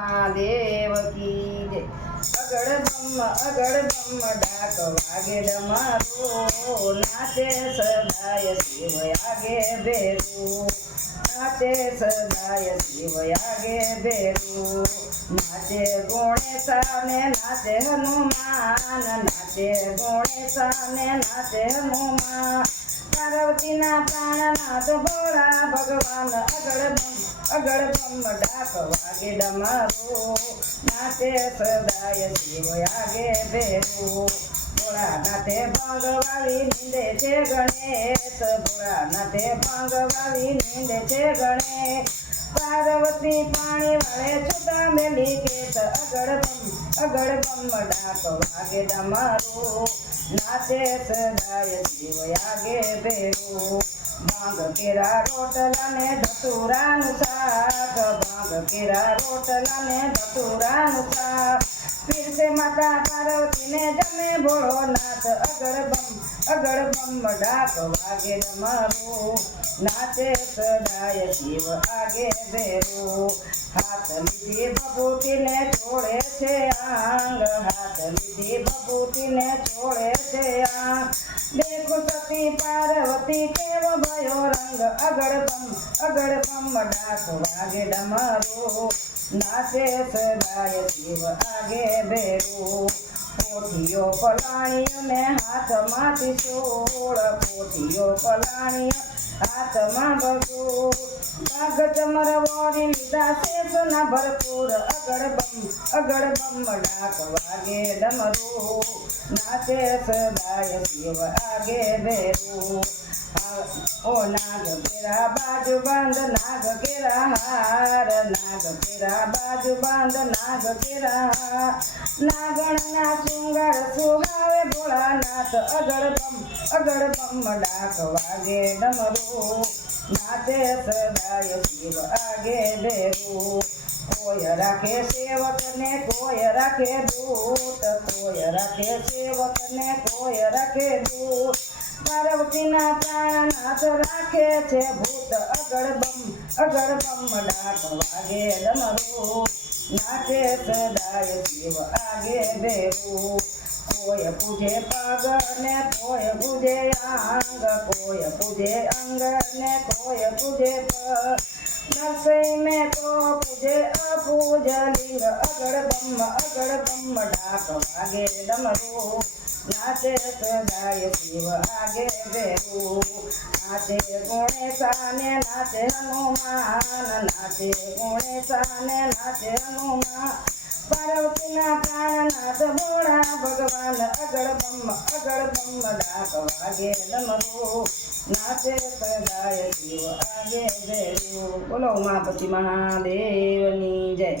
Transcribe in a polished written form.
મહાદેવ કી જય। અગળ બ્રહ્મ ડાક વાગે ડમરો, નાચે સદાય શિવ આગે બેરું, નાચે સદાય શિવ આગે બેરું। નાચે ગણેશા ને નાચે હનુમાન, નાચે ગણેશા ને નાચે હનુમાન। પાર્વતીના પ્રાણનાથ ભોળા ભગવાન, અગળ બ્રહ્મ ડાક વાગે ડમરો, નાચે સદાય શિવ આગે બેરું। ભોળાનાથે ભંગ વાળી નીંદે છે ગણેશ, ભોળાનાથે ભંગ વાળી નીંદે છે ગણેશ। પાર્વતી પાણી વાળે છૂટા મેલી કેત, અગળ બ્રહ્મ ડાક વાગે ડમરો, નાચે સદાય શિવ આગે બેરું। ભાંગ કેરા રોટલા ને ધતુરાનું શાક, ભાંગ કેરા રોટલા ને ધતુરાનું શાક। પીરસે માતા પાર્વતીને જમે ભોળોનાથ, અગળ બ્રહ્મ ડાક વાગે ડમરો, નાચે સદાય શિવ આગે બેરું। હાથ લીધી ભભૂતિને છોડે છે આંગ, હાથ લીધી ભભૂતિને છોડે છે આંગ। દેખો સતી પાર્વતી કેવો ભયો રંગ, અગળ બ્રહ્મ ડાક વાગે ડમરો, નાચે સદાય શિવ આગે બેરું। પોઠીઓ પલાણીઓ ને હાથમાંથી શૂળ, પોઠીઓ પલાણીઓ હાથમાં બસૂળ। ભાગ ચમર વોરી લીધા શેષના ભરપૂર, અગળ બ્રહ્મ ડાક વાગે ડમરો, નાચે સદાય શિવ આગે બેરું। ઓ નાગ કેરા બાજુ બંધ, નાગ કેરા હાર, નાગ કેરા બાજુ બંધ, નાગ કેરા હાર। નાગણના શૃંગાર સુહાવે ભોળાનાથ, અગળ બ્રહ્મ ડાક વાગે ડમરો, નાચે સદાય શિવ આગે બેરું। કોઈ રાખે સેવક ને કોઈ રાખે દૂત, કોઈ રાખે સેવક ને કોઈ રાખે દૂત। પાર્વતીના પ્રાણનાથ રાખે છે ભૂત, અગળ બ્રહ્મ ડાક વાગે ડમરો, નાચે સદાય શિવ આગે બેરું। કોઈ પૂજે પગ ને કોઈ પૂજે અંગ, કોઈ પૂજે અંગ ને કોઈ પૂજે પગ। નરસિંહ મેં તો પૂજે અપૂજ લિંગ, અગળ બ્રહ્મ ડાક વાગે ડમરો, નાચે સદાય શિવ આગે બેરું। નાચે ગણેશા ને નાચે હનુમાન, નાચે ગણેશા ને નાચે હનુમાન। પાર્વતીના પ્રાણનાથ ભોળા ભગવાન, અગળ બ્રહ્મ ડાક વાગે ડમરો, નાચે સદાય શિવ આગે બેરું। બોલો ઉમાપતિ મહાદેવની જય।